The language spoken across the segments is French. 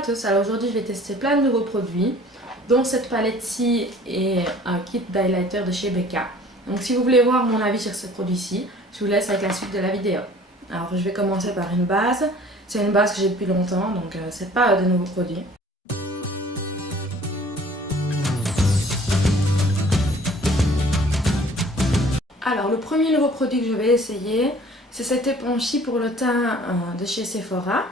à tous, alors aujourd'hui je vais tester plein de nouveaux produits, dont cette palette-ci et un kit d'highlighter de chez Becca. Donc si vous voulez voir mon avis sur ce produit-ci, je vous laisse avec la suite de la vidéo. Alors je vais commencer par une base, c'est une base que j'ai depuis longtemps, donc c'est pas de nouveaux produits. Alors le premier nouveau produit que je vais essayer, c'est cette éponge-ci pour le teint de chez Sephora.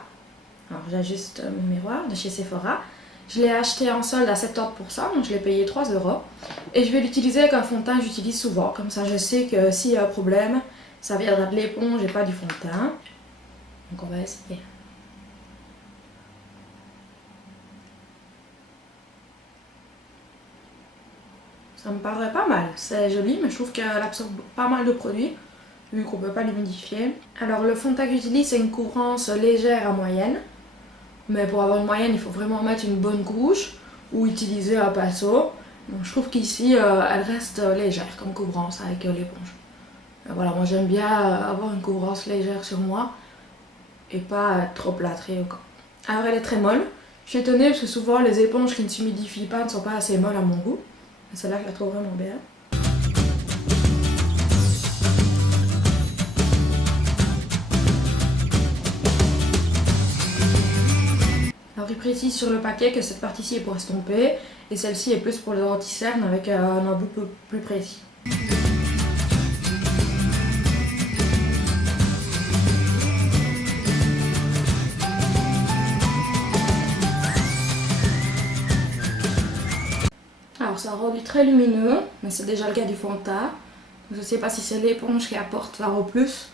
Alors j'ajuste mon miroir de chez Sephora. Je l'ai acheté en solde à 70%, donc je l'ai payé 3 €. Et je vais l'utiliser avec un fond de teint que j'utilise souvent. Comme ça je sais que s'il y a un problème, ça viendra de l'éponge et pas du fond de teint. Donc on va essayer. Ça me paraît pas mal, c'est joli, mais je trouve qu'elle absorbe pas mal de produits, vu qu'on peut pas l'humidifier. Alors le fond de teint que j'utilise, c'est une couvrance légère à moyenne. Mais pour avoir une moyenne, il faut vraiment mettre une bonne couche ou utiliser un pinceau. Donc je trouve qu'ici, elle reste légère comme couvrance avec l'éponge. Voilà, moi j'aime bien avoir une couvrance légère sur moi et pas être trop plâtrée au corps. Alors elle est très molle. Je suis étonnée parce que souvent les éponges qui ne s'humidifient pas ne sont pas assez molles à mon goût. Celle-là, je la trouve vraiment bien. Alors il précise sur le paquet que cette partie-ci est pour estomper et celle-ci est plus pour le anti-cerne avec un embout plus précis. Alors c'est un rendu très lumineux, mais c'est déjà le cas du fond de teint. Je ne sais pas si c'est l'éponge qui apporte un au plus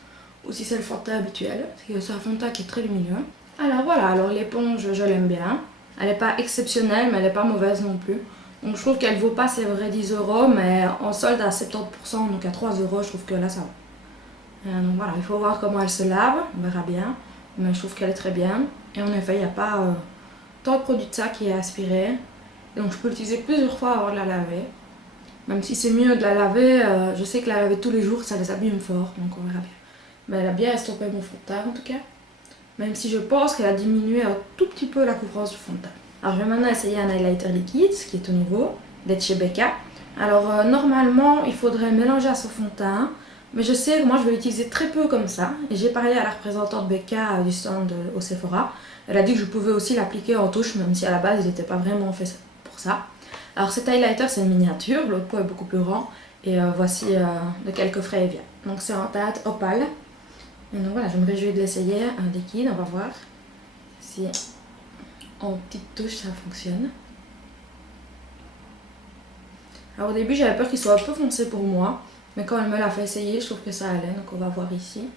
ou si c'est le fond de teint habituel. C'est un fond de teint qui est très lumineux. Alors voilà, alors l'éponge je l'aime bien. Elle n'est pas exceptionnelle mais elle n'est pas mauvaise non plus. Donc je trouve qu'elle vaut pas, c'est vrai, 10 €, mais en solde à 70%, donc à 3 €, je trouve que là ça va. Donc voilà, il faut voir comment elle se lave, on verra bien. Mais je trouve qu'elle est très bien. Et en effet, il n'y a pas tant de produit de ça qui est aspiré. Donc je peux l'utiliser plusieurs fois avant de la laver. Même si c'est mieux de la laver, je sais que la laver tous les jours ça les abîme fort, donc on verra bien. Mais elle a bien estompé mon fond de teint en tout cas. Même si je pense qu'elle a diminué un tout petit peu la couvrance du fond de teint. Alors je vais maintenant essayer un highlighter liquide, ce qui est tout nouveau, d'être chez Becca. Alors normalement il faudrait mélanger à ce fond de teint. Mais je sais que moi je vais l'utiliser très peu comme ça. Et j'ai parlé à la représentante Becca du stand au Sephora. Elle a dit que je pouvais aussi l'appliquer en touche, même si à la base il n'était pas vraiment fait pour ça. Alors cet highlighter c'est une miniature, l'autre pot est beaucoup plus grand. Et voici de quel coffret il vient. Donc c'est en teinte opale. Et donc voilà, je me réjouis de l'essayer, un liquide, on va voir si en petite touche ça fonctionne. Alors au début j'avais peur qu'il soit un peu foncé pour moi, mais quand elle me l'a fait essayer, je trouve que ça allait, donc on va voir ici.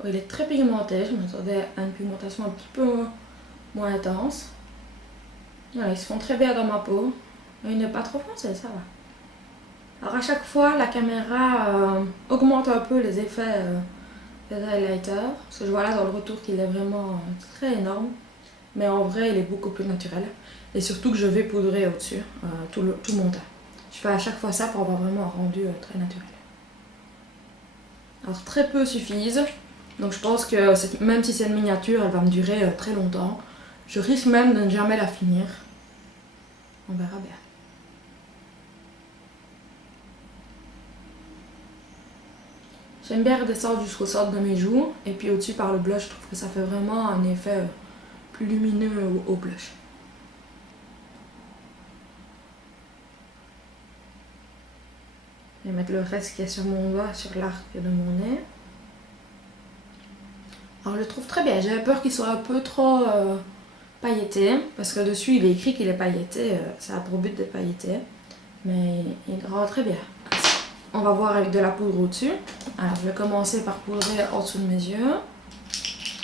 Oh, il est très pigmenté, je m'attendais à une pigmentation un petit peu moins intense. Voilà, ils se font très bien dans ma peau, mais il n'est pas trop foncé, ça va. Alors à chaque fois, la caméra augmente un peu les effets des highlighters, parce que je vois là dans le retour qu'il est vraiment très énorme, mais en vrai il est beaucoup plus naturel. Et surtout que je vais poudrer au-dessus tout mon teint. Je fais à chaque fois ça pour avoir vraiment un rendu très naturel. Alors très peu suffisent, donc je pense que même si c'est une miniature, elle va me durer très longtemps. Je risque même de ne jamais la finir. On verra bien. J'aime bien redescendre jusqu'au centre de mes joues et puis au-dessus par le blush, je trouve que ça fait vraiment un effet plus lumineux au blush. Je vais mettre le reste qui est sur mon doigt, sur l'arc de mon nez. Alors je le trouve très bien, j'avais peur qu'il soit un peu trop pailleté, parce que dessus il est écrit qu'il est pailleté, ça a pour but d'être pailleté, mais il rend très bien. On va voir avec de la poudre au-dessus. Alors je vais commencer par poudrer en dessous de mes yeux.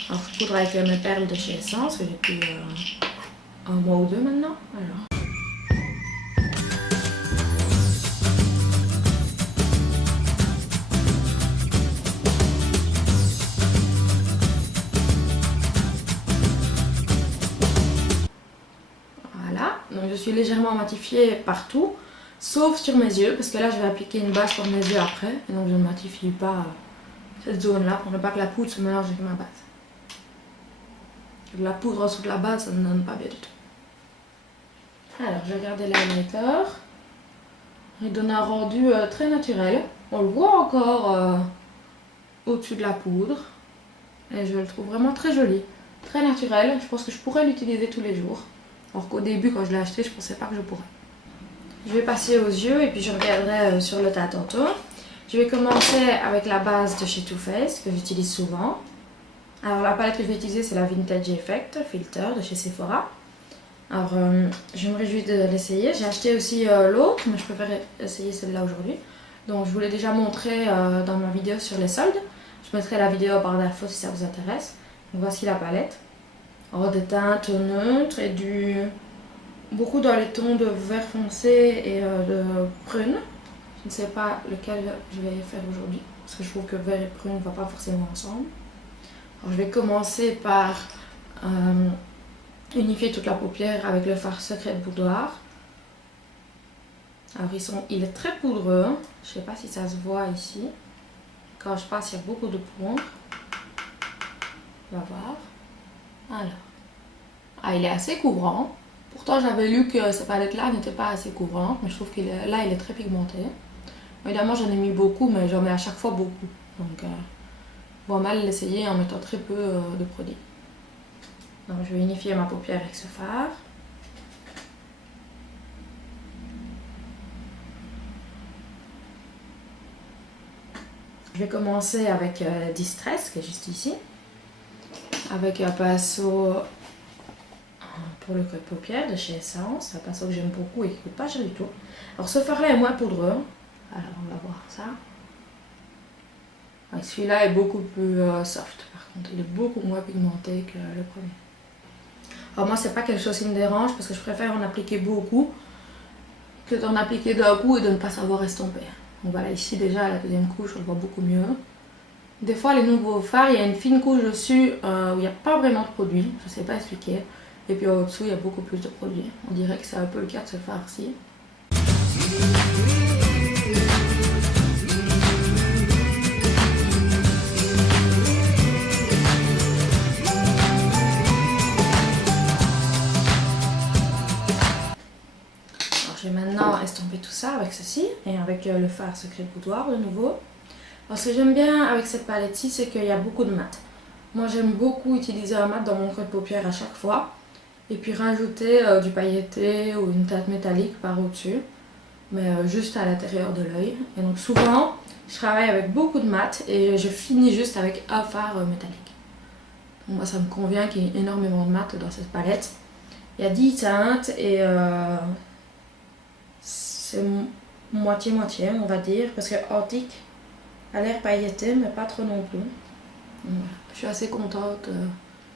Alors je poudre avec mes perles de chez Essence, que j'ai depuis un mois ou deux maintenant. Alors. Voilà, donc je suis légèrement matifiée partout. Sauf sur mes yeux, parce que là je vais appliquer une base sur mes yeux après. Et donc je ne matifie pas cette zone là pour ne pas que la poudre se mélange avec ma base. De la poudre en dessous de la base, ça ne donne pas bien du tout. Alors, je vais regarder l'highlighter. Il donne un rendu très naturel. On le voit encore au-dessus de la poudre. Et je le trouve vraiment très joli. Très naturel. Je pense que je pourrais l'utiliser tous les jours. Alors qu'au début, quand je l'ai acheté, je ne pensais pas que je pourrais. Je vais passer aux yeux et puis je reviendrai sur le teint tantôt. Je vais commencer avec la base de chez Too Faced que j'utilise souvent. Alors la palette que je vais utiliser, c'est la Vintage Effect Filter de chez Sephora. Alors je me réjouis de l'essayer. J'ai acheté aussi l'autre, mais je préfère essayer celle-là aujourd'hui. Donc je vous l'ai déjà montré dans ma vidéo sur les soldes. Je mettrai la vidéo par d'infos si ça vous intéresse. Donc voici la palette. Alors des teintes neutres et beaucoup dans les tons de vert foncé et de prune. Je ne sais pas lequel je vais faire aujourd'hui, parce que je trouve que vert et prune ne vont pas forcément ensemble. Alors, je vais commencer par unifier toute la paupière avec le fard Secret Boudoir. Alors il est très poudreux, je ne sais pas si ça se voit ici. Quand je passe, il y a beaucoup de poudre. On va voir. Alors, il est assez couvrant. Pourtant, j'avais lu que ces palettes-là n'étaient pas assez couvrantes, mais je trouve qu'il est, là, il est très pigmenté. Évidemment, j'en ai mis beaucoup, mais j'en mets à chaque fois beaucoup. Donc, on va mal l'essayer en mettant très peu de produits. Donc, je vais unifier ma paupière avec ce fard. Je vais commencer avec Distress, qui est juste ici. Avec un pinceau pour le creux de paupière de chez Essence. Un pinceau que j'aime beaucoup et qui ne coûte pas cher du tout. Alors, ce fard-là est moins poudreux. Alors, on va voir ça. Celui-là est beaucoup plus soft, par contre. Il est beaucoup moins pigmenté que le premier. Alors moi, c'est pas quelque chose qui me dérange parce que je préfère en appliquer beaucoup que d'en appliquer d'un coup et de ne pas savoir estomper. Donc voilà, ici déjà, la deuxième couche, on le voit beaucoup mieux. Des fois, les nouveaux fards, il y a une fine couche dessus où il n'y a pas vraiment de produit. Je ne sais pas expliquer. Et puis au-dessous, il y a beaucoup plus de produits. On dirait que c'est un peu le cas de ce fard-ci. Je vais maintenant estomper tout ça avec ceci et avec le fard Secret Boudoir de nouveau. Alors ce que j'aime bien avec cette palette-ci, c'est qu'il y a beaucoup de mat. Moi j'aime beaucoup utiliser un mat dans mon creux de paupière à chaque fois. Et puis rajouter du pailleté ou une teinte métallique par au-dessus. Mais juste à l'intérieur de l'œil. Et donc souvent, je travaille avec beaucoup de mat et je finis juste avec un fard métallique. Donc moi ça me convient qu'il y ait énormément de mat dans cette palette. Il y a 10 teintes et c'est moitié-moitié on va dire. Parce que Antique a l'air pailleté mais pas trop non plus. Donc, voilà. Je suis assez contente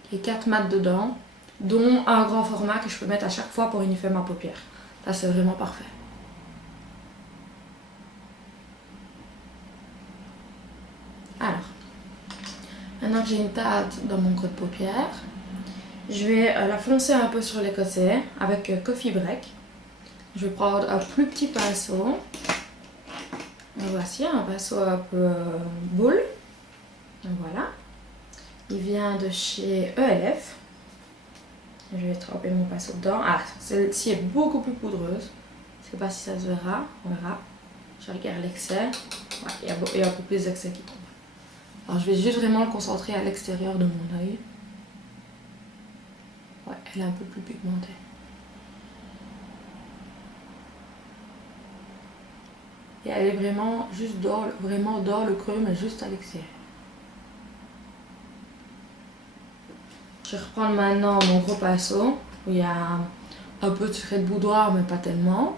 qu'il y ait 4 mats dedans. Dont un grand format que je peux mettre à chaque fois pour unifier ma paupière. Ça c'est vraiment parfait. Alors, maintenant que j'ai une teinte dans mon creux de paupière, je vais la foncer un peu sur les côtés avec Coffee Break. Je vais prendre un plus petit pinceau. Voici un pinceau un peu boule. Donc voilà. Il vient de chez ELF. Je vais tremper mon pinceau dedans. Ah, celle-ci est beaucoup plus poudreuse. Je ne sais pas si ça se verra. On verra. Je regarde l'excès. Ouais, il y a un peu plus d'excès qui tombe. Alors je vais juste vraiment le concentrer à l'extérieur de mon œil. Ouais, elle est un peu plus pigmentée. Et elle est vraiment juste dans le creux, mais juste à l'extérieur. Je vais reprendre maintenant mon gros pinceau, où il y a un peu de Secret Boudoir, mais pas tellement.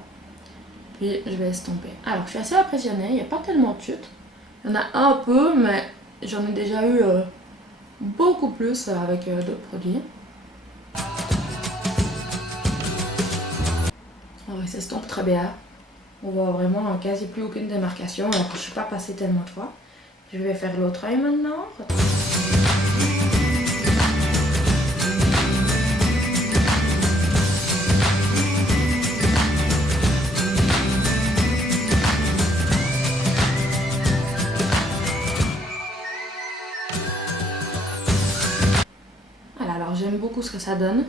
Puis je vais estomper. Alors je suis assez impressionnée, il n'y a pas tellement de chutes. Il y en a un peu, mais j'en ai déjà eu beaucoup plus avec d'autres produits. Alors il s'estompe très bien. On voit vraiment quasi plus aucune démarcation, alors que je ne suis pas passée tellement de fois. Je vais faire l'autre œil maintenant. ça donne.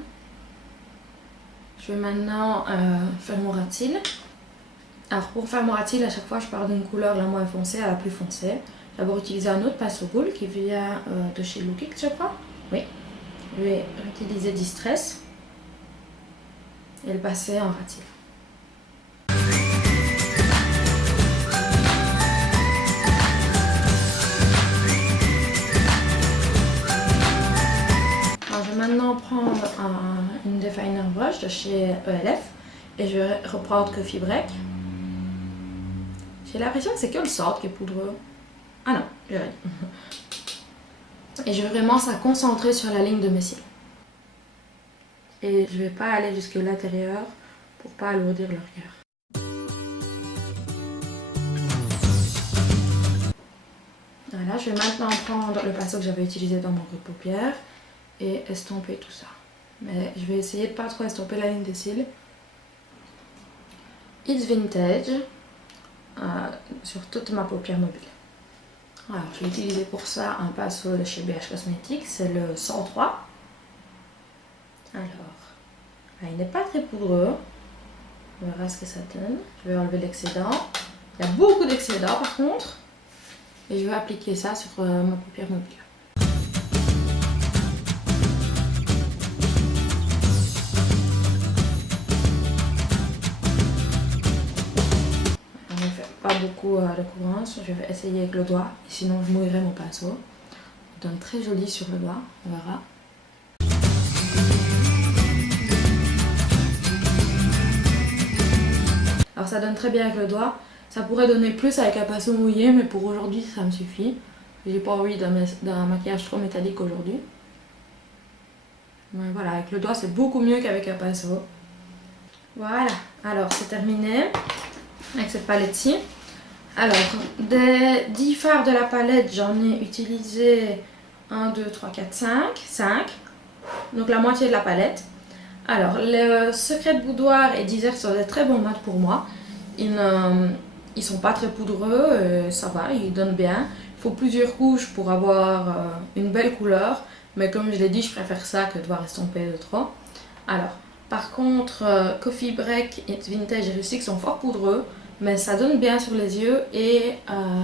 Je vais maintenant faire mon ras de cils. Alors pour faire mon ras de cils, à chaque fois je pars d'une couleur la moins foncée à la plus foncée. Je vais d'abord utiliser un autre pinceau boule qui vient de chez Lookix, je crois. Oui. Je vais utiliser Distress et le passer en ras de cils. Je vais maintenant prendre une definer brush de chez ELF et je vais reprendre Coffee Break. J'ai l'impression que c'est que le centre qui est poudreux. Ah non, j'ai rien. Et je vais vraiment ça concentrer sur la ligne de mes cils. Et je vais pas aller jusque l'intérieur pour pas alourdir leur cœur. Voilà, je vais maintenant prendre le pinceau que j'avais utilisé dans mon creux de paupière et estomper tout ça. Mais je vais essayer de pas trop estomper la ligne des cils. It's Vintage sur toute ma paupière mobile. Alors, je vais utiliser pour ça un pinceau de chez BH Cosmetics, c'est le 103. Alors, là, il n'est pas très poudreux. On verra ce que ça donne. Je vais enlever l'excédent. Il y a beaucoup d'excédent par contre. Et je vais appliquer ça sur ma paupière mobile. Pas beaucoup de couvrance, je vais essayer avec le doigt, sinon je mouillerai mon pinceau. Ça donne très joli sur le doigt, on verra. Alors ça donne très bien avec le doigt, ça pourrait donner plus avec un pinceau mouillé, mais pour aujourd'hui ça me suffit. J'ai pas envie d'un maquillage trop métallique aujourd'hui. Mais voilà, avec le doigt c'est beaucoup mieux qu'avec un pinceau. Voilà, alors c'est terminé avec cette palette-ci. Alors, des 10 fards de la palette, j'en ai utilisé 1, 2, 3, 4, 5. Donc la moitié de la palette. Alors, les Secret de Boudoir et Desert sont des très bons mat pour moi. Ils sont pas très poudreux, ça va, ils donnent bien. Il faut plusieurs couches pour avoir une belle couleur. Mais comme je l'ai dit, je préfère ça que de devoir estomper de trop. Alors, par contre, Coffee Break et Vintage et Rustic sont fort poudreux. Mais ça donne bien sur les yeux et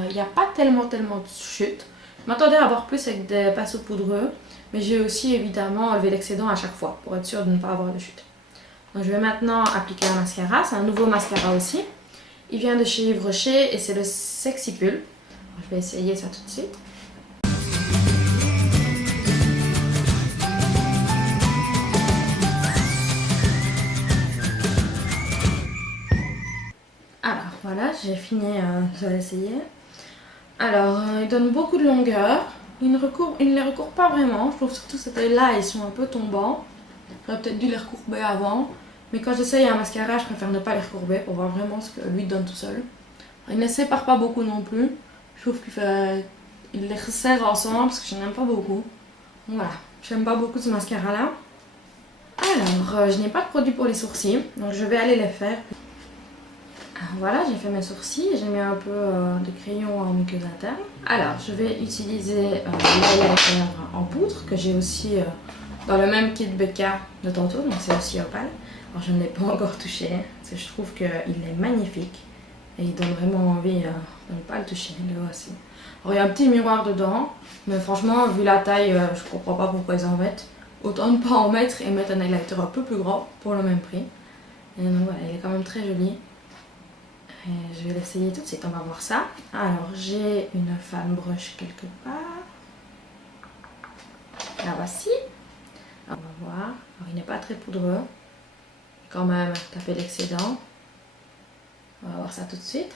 il n'y a pas tellement de chute. Je m'attendais à avoir plus avec des pinceaux poudreux, mais j'ai aussi évidemment enlevé l'excédent à chaque fois pour être sûre de ne pas avoir de chute. Donc je vais maintenant appliquer un mascara, c'est un nouveau mascara aussi. Il vient de chez Yves Rocher et c'est le Sexy Pull. Je vais essayer ça tout de suite. Voilà, j'ai fini, je vais essayer. Alors, il donne beaucoup de longueur. Il ne les recourbe pas vraiment. Je trouve surtout ces tailles-là, ils sont un peu tombants. J'aurais peut-être dû les recourber avant. Mais quand j'essaye un mascara, je préfère ne pas les recourber pour voir vraiment ce que lui donne tout seul. Il ne sépare pas beaucoup non plus. Je trouve qu'il les resserre ensemble parce que je n'aime pas beaucoup. Voilà, j'aime pas beaucoup ce mascara-là. Alors, je n'ai pas de produit pour les sourcils, donc je vais aller les faire. Voilà, j'ai fait mes sourcils, j'ai mis un peu de crayon en muqueuse interne. Alors, je vais utiliser l'highlighter en poudre que j'ai aussi dans le même kit Becca de tantôt, donc c'est aussi opale. Alors, je ne l'ai pas encore touché parce que je trouve qu'il est magnifique et il donne vraiment envie de ne pas le toucher. Le voici. Alors, il y a un petit miroir dedans, mais franchement, vu la taille, je comprends pas pourquoi ils en mettent. Autant ne pas en mettre et mettre un highlighter un peu plus grand pour le même prix. Et donc voilà, il est quand même très joli. Et je vais l'essayer tout de suite, on va voir ça. Alors j'ai une fan brush quelque part. La voici. Alors, on va voir. Alors il n'est pas très poudreux. Quand même taper l'excédent. On va voir ça tout de suite.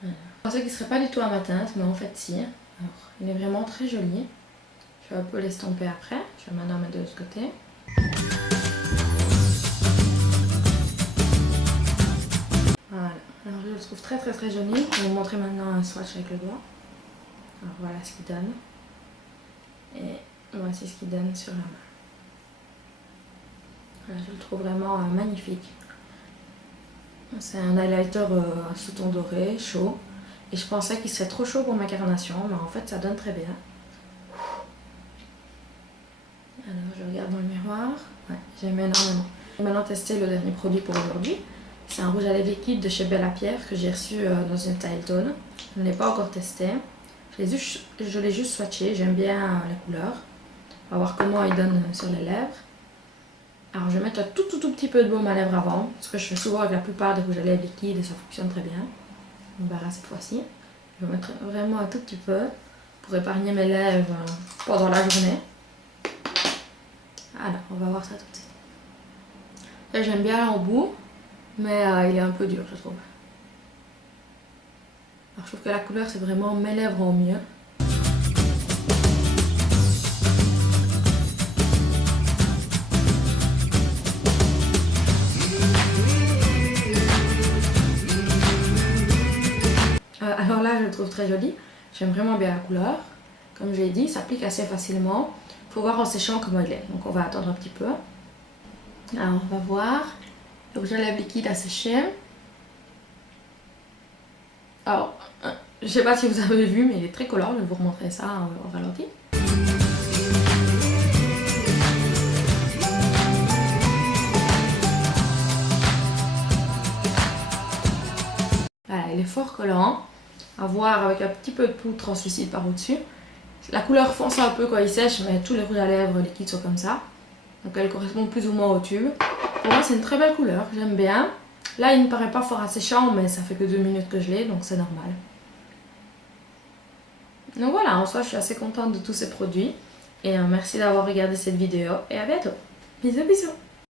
Voilà. Je pensais qu'il ne serait pas du tout à ma teinte, mais en fait si. Alors il est vraiment très joli. Je vais un peu l'estomper après. Je vais maintenant mettre de l'autre côté. Voilà. Alors je le trouve très joli. Je vais vous montrer maintenant un swatch avec le doigt. Alors voilà ce qu'il donne. Et voici ce qu'il donne sur la main. Voilà, je le trouve vraiment magnifique. C'est un highlighter sous ton doré, chaud. Et je pensais qu'il serait trop chaud pour ma carnation, mais en fait ça donne très bien. Alors je regarde dans le miroir. voir. Ouais, j'aime énormément. Je vais maintenant tester le dernier produit pour aujourd'hui. C'est un rouge à lèvres liquide de chez Bella Pierre que j'ai reçu dans une Tile-Tone. Je ne l'ai pas encore testé. Je l'ai juste swatché, j'aime bien la couleur. On va voir comment il donne sur les lèvres. Alors je vais mettre un tout petit peu de baume à lèvres avant, ce que je fais souvent avec la plupart des rouges à lèvres liquides et ça fonctionne très bien. On verra cette fois-ci. Je vais mettre vraiment un tout petit peu pour épargner mes lèvres pendant la journée. Voilà, on va voir ça tout de suite. Là j'aime bien l'embout, mais il est un peu dur je trouve. Alors je trouve que la couleur c'est vraiment mes lèvres en mieux. Alors là je le trouve très joli, j'aime vraiment bien la couleur. Comme je l'ai dit, il s'applique assez facilement. Il faut voir en séchant comment il est, donc on va attendre un petit peu. Alors on va voir, le rouge à lèvres liquide à sécher. Alors, je sais pas si vous avez vu, mais il est très collant, je vais vous remontrer ça en ralenti. Voilà, il est fort collant, à voir avec un petit peu de poudre translucide par au-dessus. La couleur fonce un peu quand il sèche, mais tous les rouges à lèvres liquides sont comme ça. Donc elle correspond plus ou moins au tube. Pour moi c'est une très belle couleur, j'aime bien. Là il ne paraît pas fort asséchant, mais ça fait que 2 minutes que je l'ai, donc c'est normal. Donc voilà, en soi je suis assez contente de tous ces produits. Et merci d'avoir regardé cette vidéo et à bientôt. Bisous bisous.